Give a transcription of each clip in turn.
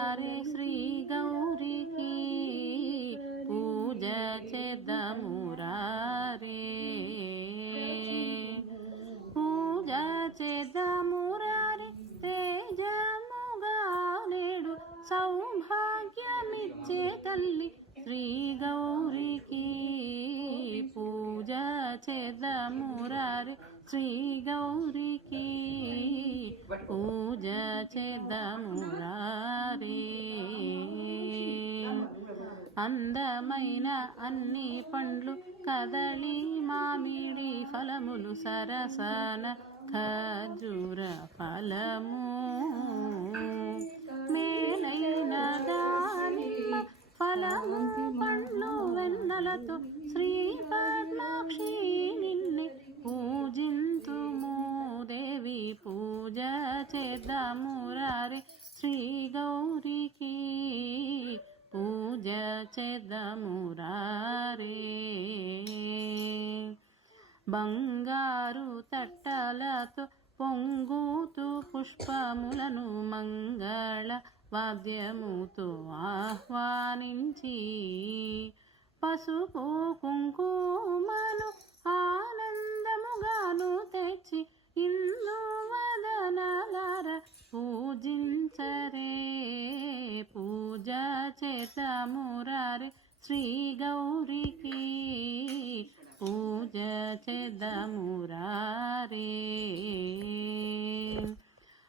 మురారి శ్రీ గౌరికి పూజ చేద్దాము రారే పూజ చేద్దాము రారే తేజముగా నేడు సౌభాగ్యమిచ్చే తల్లి శ్రీ గౌరికి పూజ చేద్దాము రారే శ్రీ గౌరికి పూజ చేద్దాము రారే అందమైన అన్ని పండ్లు కదలి మామిడి ఫలములు సరసన ఖర్జూర ఫలము మేలైన దానిమ్మ ఫలము పండ్లు వెన్నెలతో శ్రీ పద్మాక్షి నిన్నే పూజింతుము దేవి పూజ చేద్దాము రారే శ్రీ గౌరికి పూజ చేద్దాము రారే బంగారు తట్టలతో పొంగుతూ పుష్పములను మంగళ వాద్యముతో ఆహ్వానించి పసుపు కుంకుమను ఆనందముగాను తెచ్చి ఇందు వదనలార పూజించరే పూజ చేద్దాము రారే శ్రీ గౌరికి పూజ చేద్దాము రారే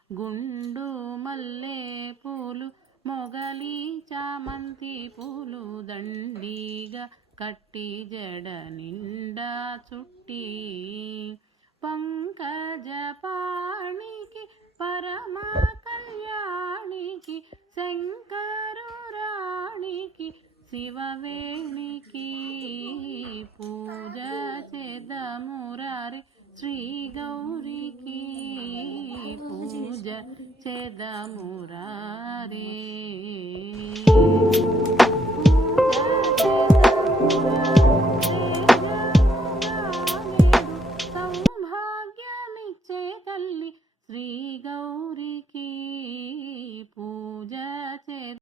గుండు మల్లె పూలు మొగలి చామంతి పూలు దండిగా కట్టి జడ నిండా చుట్టి పంకజ పాణికి పరమ కళ్యాణికి శంకరురాణికి శివవేణికి పూజ చేద్దాము రారే శ్రీ గౌరికి పూజ చేద్దాము రారే